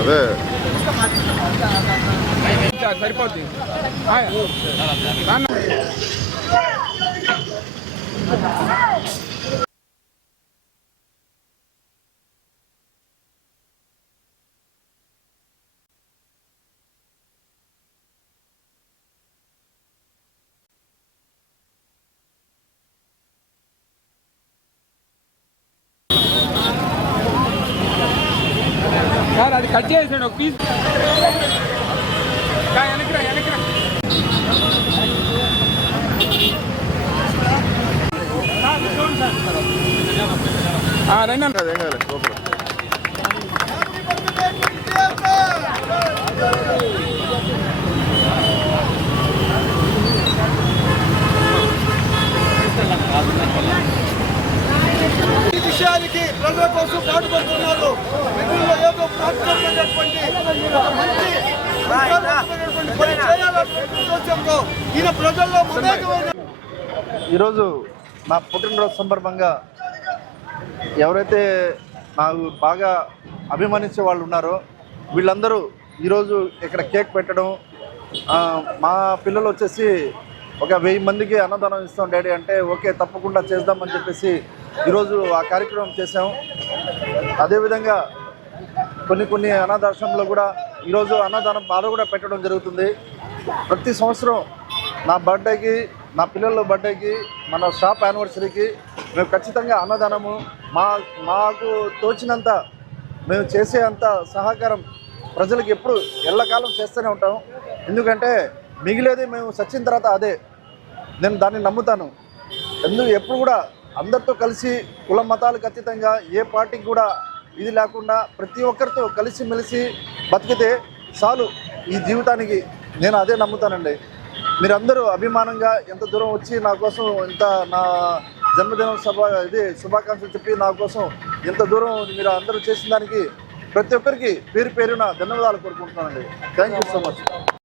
అదే సరిపోద్ది. సార్ అది కట్ చేసాడు ఒక పీస్. వెనక్కి రండి అంటారు. ఏం కాదు సూపర్. ఈ విషయానికి ప్రజల కోసం పాటుపడుతున్నారు. నిధుల్లో ఏదో ప్రాప్తమైనటువంటి ఒక మంచి పని చేయాలనేటువంటి ఉద్దేశంతో ఈయన ప్రజల్లో మమేకమైన. ఈరోజు నా పుట్టినరోజు సందర్భంగా ఎవరైతే నాకు బాగా అభిమానించే వాళ్ళు ఉన్నారో వీళ్ళందరూ ఈరోజు ఇక్కడ కేక్ పెట్టడం, మా పిల్లలు వచ్చేసి ఒక 1000 మందికి అన్నదానం ఇస్తాం డాడీ అంటే ఓకే తప్పకుండా చేద్దామని చెప్పేసి ఈరోజు ఆ కార్యక్రమం చేసాం. అదేవిధంగా కొన్ని అనాథాశ్రమంలో కూడా ఈరోజు అన్నదానం బాధ కూడా పెట్టడం జరుగుతుంది. ప్రతి సంవత్సరం నా బర్త్డేకి, నా పిల్లల బర్త్డేకి, మన షాప్ యానివర్సరీకి మేము ఖచ్చితంగా అన్నదానము మాకు తోచినంత మేము చేసే అంత సహకారం ప్రజలకు ఎప్పుడు ఎల్లకాలం చేస్తూనే ఉంటాం. ఎందుకంటే మిగిలేది మేము చచ్చిన తర్వాత అదే, నేను దాన్ని నమ్ముతాను. ఎప్పుడు కూడా అందరితో కలిసి కుల మతాలకు అతీతంగా ఏ పార్టీకి కూడా ఇది లేకుండా ప్రతి ఒక్కరితో కలిసిమెలిసి బతికితే చాలు ఈ జీవితానికి. నేను అదే నమ్ముతానండి. మీరందరూ అభిమానంగా ఎంత దూరం వచ్చి నా కోసం ఇంత నా జన్మదినం శుభాకాంక్షలు చెప్పి నా కోసం ఎంత దూరం మీరు అందరూ చేసిన దానికి ప్రతి ఒక్కరికి పేరు పేరున ధన్యవాదాలు కోరుకుంటున్నానండి. Thank you so much.